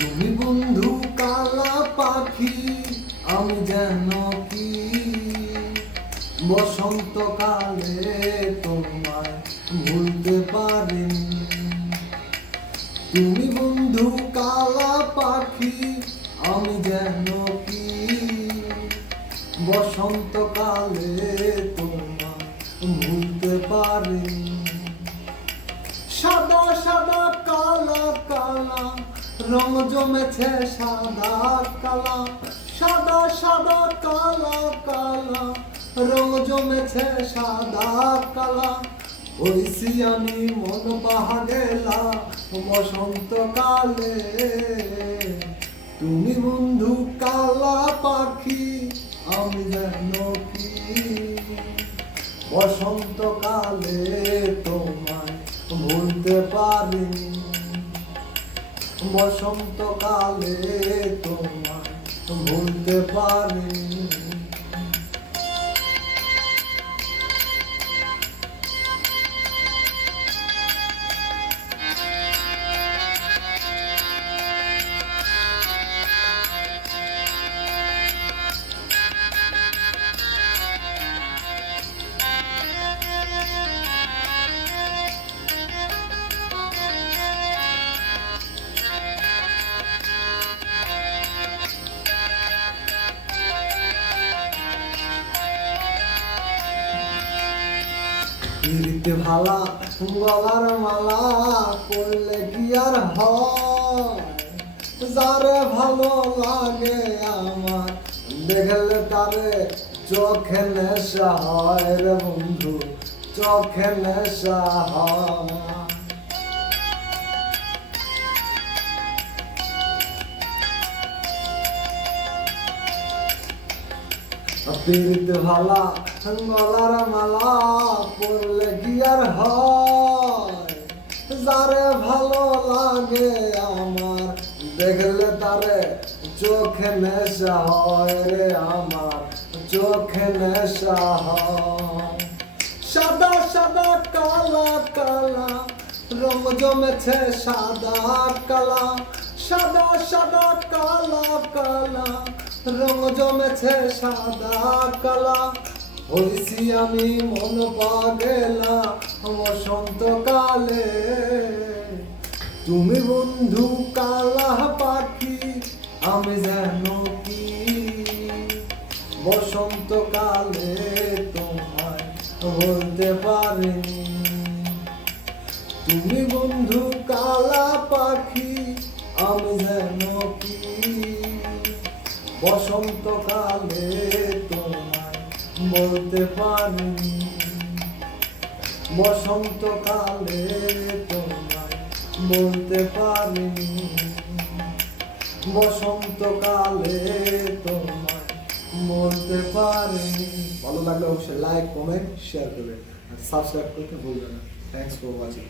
তুমি বন্ধু কালা পাখি, আমি যেন কি বসন্তকালে তোমায় ভুলতে পারিনি। তুমি বন্ধু কালা পাখি, আমি যেন কি বসন্তকালে তোমায় ভুলতে পারিনি। সাদা সাদা কালা কালা রং জমেছে সাদা কালা, সাদা সাদা কালা কালা রং জমেছে সাদা কালা। হইছি আমি মন পাহাগেলা বসন্তকালে। তুমি বন্ধু কালা পাখি, আমি যেন কি বসন্তকালে তোমায় ভুলতে পারিনি। বসন্তকালে তোমায় ভুলতে পারিনি। পিরিতে ভালা গলার মালা করলে কি আর হয়? যারে ভালো লাগে আমার দেখলে তারে চোখে নেশা হয় রে বন্ধু, চোখে নেশা হয়। পিরিতে ভালা গলার মালা পড়লে কি আর হয়? যারে ভালো লাগে আমার দেখলে তারে চোখে নেশা হয় রে আমার, চোখে নেশা হয়। সাদা সাদা কালা কালা রং জমেছে সাদা কালা, সাদা সাদা কালা কালা রং জমেছে সাদা কালা। হইছি আমি মন পাগেলা বসন্তকালে। তুমি বন্ধু কালা পাখি, আমি যেন কি বসন্তকালে তোমায় বলতে পারিনি। তুমি বন্ধু কালা পাখি, আমি যেন কি বসন্তকালে তোমায় বলতে পারিনি। বসন্তকালে তোমায় বলতে পারিনি। বসন্তকালে তোমায় বলতে পারিনি। ভালো লাগলে অবশ্যই লাইক, কমেন্ট, শেয়ার করবেন আর সাবস্ক্রাইব করতে ভুলবেন না। Thanks for watching.